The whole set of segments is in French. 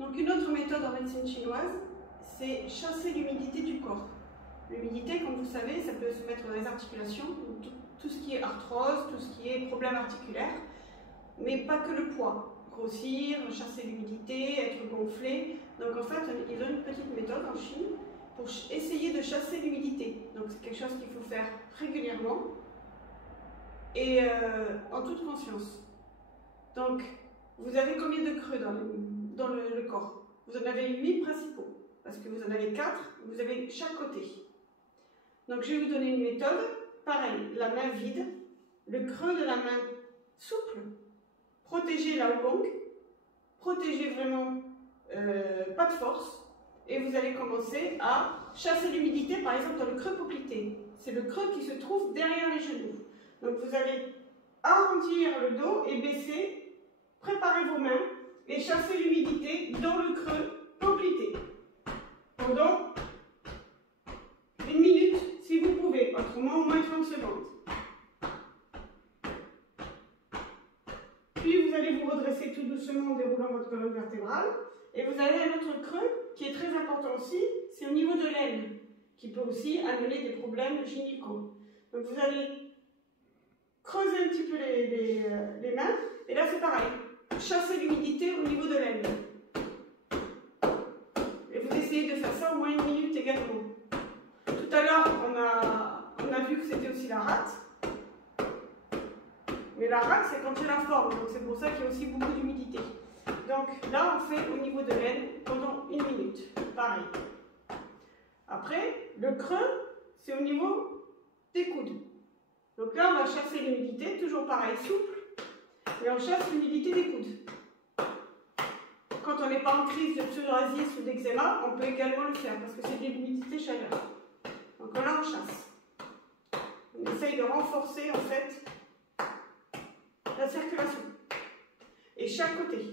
Donc une autre méthode en médecine chinoise, c'est chasser l'humidité du corps. L'humidité, comme vous savez, ça peut se mettre dans les articulations, tout ce qui est arthrose, tout ce qui est problème articulaire, mais pas que le poids. Grossir, chasser l'humidité, être gonflé. Donc en fait, ils ont une petite méthode en Chine pour essayer de chasser l'humidité. Donc c'est quelque chose qu'il faut faire régulièrement et en toute conscience. Donc vous avez combien de creux dans le corps? Vous en avez 8 principaux, parce que vous en avez 4, vous avez chaque côté. Donc je vais vous donner une méthode, pareil, la main vide, le creux de la main souple, protégez la longue, protégez vraiment pas de force, et vous allez commencer à chasser l'humidité, par exemple dans le creux poplité. C'est le creux qui se trouve derrière les genoux. Donc vous allez arrondir le dos et baisser, préparez vos mains et chassez l'humidité dans le creux poplité. Pendant 1 minute si vous pouvez, autrement au moins 30 secondes. Puis vous allez vous redresser tout doucement en déroulant votre colonne vertébrale. Et vous avez un autre creux qui est très important aussi, c'est au niveau de l'aine, qui peut aussi amener des problèmes gynécaux. Donc vous allez creuser un petit peu les mains, et là c'est pareil, chasser l'humidité au niveau de l'aine. Et vous essayez de faire ça au moins 1 minute également. Tout à l'heure, on a vu que c'était aussi la rate. Mais la rate, c'est quand il y a la forme, donc c'est pour ça qu'il y a aussi beaucoup d'humidité. Donc là, on fait au niveau de l'aine pendant 1 minute. Pareil. Après, le creux, c'est au niveau des coudes. Donc là, on va chasser l'humidité, toujours pareil, souple, mais on chasse l'humidité des coudes. Quand on n'est pas en crise de psoriasis ou d'eczéma, on peut également le faire parce que c'est de l'humidité chaleur. Donc là, on chasse. On essaye de renforcer en fait la circulation. Et chaque côté.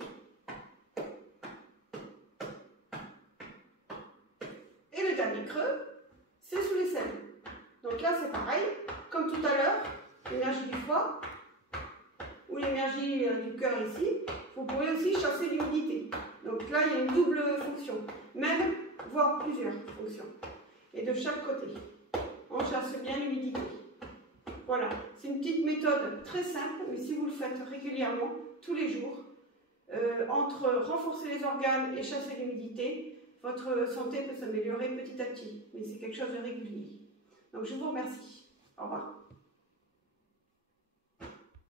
Et le dernier creux, c'est sous les selles. Donc là, c'est pareil. Comme tout à l'heure, l'énergie du foie ou l'énergie du cœur ici, vous pouvez aussi chasser l'humidité. Donc là, il y a une double fonction, même voire plusieurs fonctions. Et de chaque côté, on chasse bien l'humidité. Voilà, c'est une petite méthode très simple, mais si vous le faites régulièrement, tous les jours, entre renforcer les organes et chasser l'humidité, votre santé peut s'améliorer petit à petit. Mais c'est quelque chose de régulier. Donc je vous remercie. Au revoir.